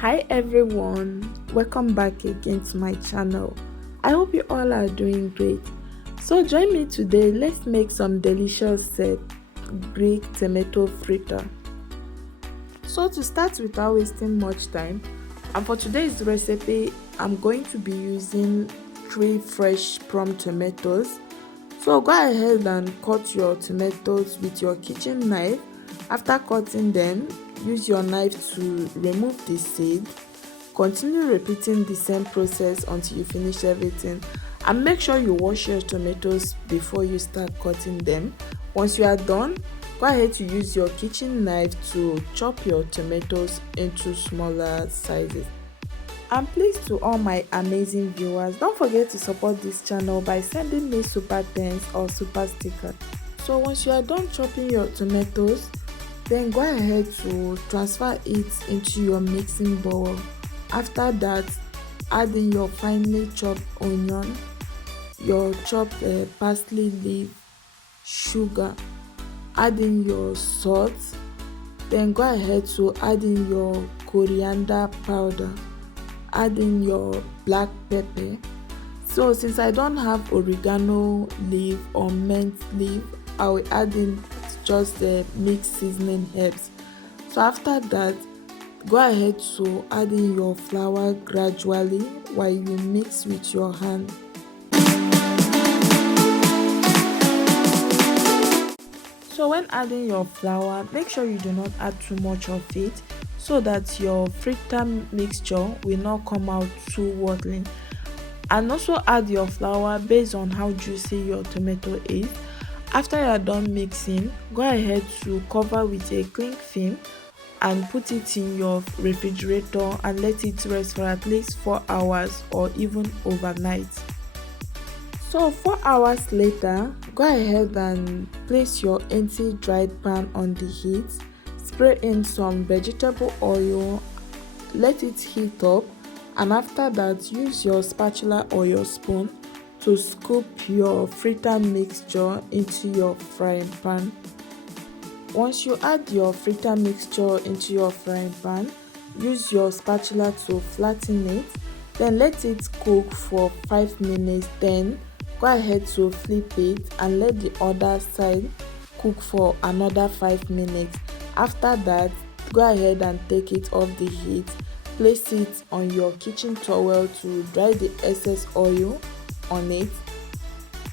Hi everyone, welcome back again to my channel. I hope you all are doing great. So join me today, let's make some delicious Greek tomato fritter. So to start without wasting much time, and for today's recipe, I'm going to be using 3 fresh plum tomatoes. So go ahead and cut your tomatoes with your kitchen knife. After cutting them, use your knife to remove the seed. Continue repeating the same process until you finish everything, and make sure you wash your tomatoes before you start cutting them. Once you are done, go ahead to use your kitchen knife to chop your tomatoes into smaller sizes. And please, to all my amazing viewers, don't forget to support this channel by sending me super thanks or super sticker. So once you are done chopping your tomatoes, then go ahead to transfer it into your mixing bowl. After that, add in your finely chopped onion, your chopped parsley leaf, sugar, add in your salt, then go ahead to add in your coriander powder, add in your black pepper. So since I don't have oregano leaf or mint leaf, I will add in just the mixed seasoning herbs. So after that, go ahead to add in your flour gradually while you mix with your hand. So when adding your flour, make sure you do not add too much of it so that your fritter mixture will not come out too watery. And also add your flour based on how juicy your tomato is. After you are done mixing, go ahead to cover with a cling film and put it in your refrigerator and let it rest for at least 4 hours or even overnight. So 4 hours later, go ahead and place your empty dried pan on the heat, spray in some vegetable oil, let it heat up, and after that use your spatula or your spoon to scoop your fritter mixture into your frying pan. Once you add your fritter mixture into your frying pan, use your spatula to flatten it, then let it cook for 5 minutes. Then go ahead to flip it and let the other side cook for another 5 minutes. After that, go ahead and take it off the heat, place it on your kitchen towel to dry the excess oil on it.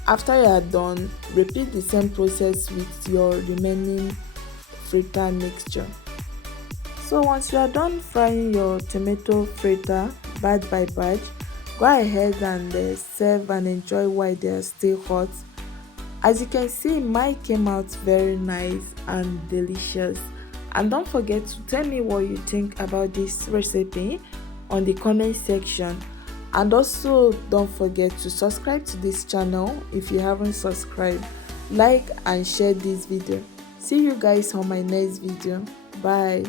After you are done, repeat the same process with your remaining fritter mixture. So once you are done frying your tomato fritter batch by batch, go ahead and serve and enjoy while they are still hot. As you can see, mine came out very nice and delicious. And don't forget to tell me what you think about this recipe on the comment section. And also don't forget to subscribe to this channel if you haven't subscribed. Like and share this video. See you guys on my next video. Bye.